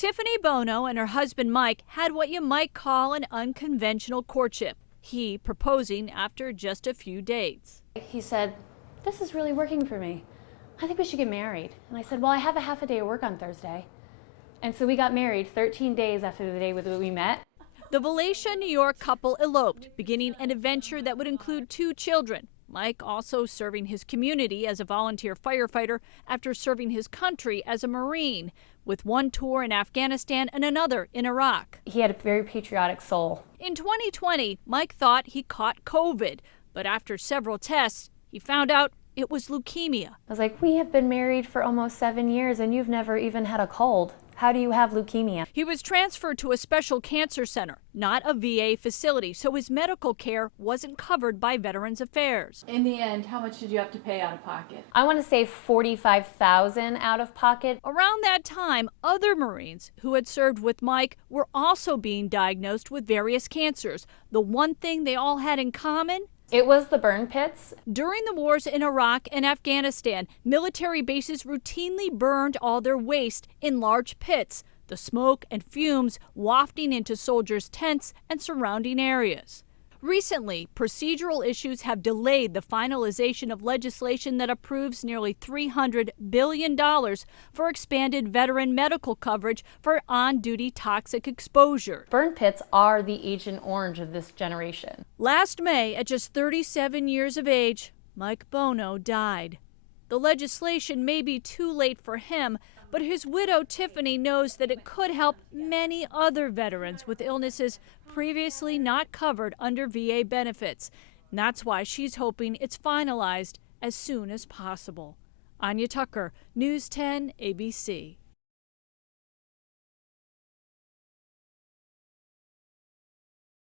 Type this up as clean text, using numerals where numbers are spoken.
Tiffany Bono and her husband Mike had what you might call an unconventional courtship. He proposing after just a few dates. He said, "This is really working for me. I think we should get married." And I said, "Well, I have a half a day of work on Thursday." And so we got married 13 days after the day we met. The Valencia, New York couple eloped, beginning an adventure that would include 2 children. Mike also serving his community as a volunteer firefighter after serving his country as a Marine, with one tour in Afghanistan and another in Iraq. He had a very patriotic soul. In 2020, Mike thought he caught COVID, but after several tests, he found out it was leukemia. I was like, "We have been married for almost 7 years and you've never even had a cold. How do you have leukemia?" He was transferred to a special cancer center, not a VA facility, so his medical care wasn't covered by Veterans Affairs. In the end, how much did you have to pay out of pocket? I want to say $45,000 out of pocket. Around that time, other Marines who had served with Mike were also being diagnosed with various cancers. The one thing they all had in common? It was the burn pits. During the wars in Iraq and Afghanistan, military bases routinely burned all their waste in large pits, the smoke and fumes wafting into soldiers' tents and surrounding areas. Recently, procedural issues have delayed the finalization of legislation that approves nearly $300 billion for expanded veteran medical coverage for on-duty toxic exposure. Burn pits are the Agent Orange of this generation. Last May, at just 37 years of age, Mike Bono died. The legislation may be too late for him, but his widow Tiffany knows that it could help many other veterans with illnesses previously not covered under VA benefits. And that's why she's hoping it's finalized as soon as possible. Anya Tucker, News 10 ABC.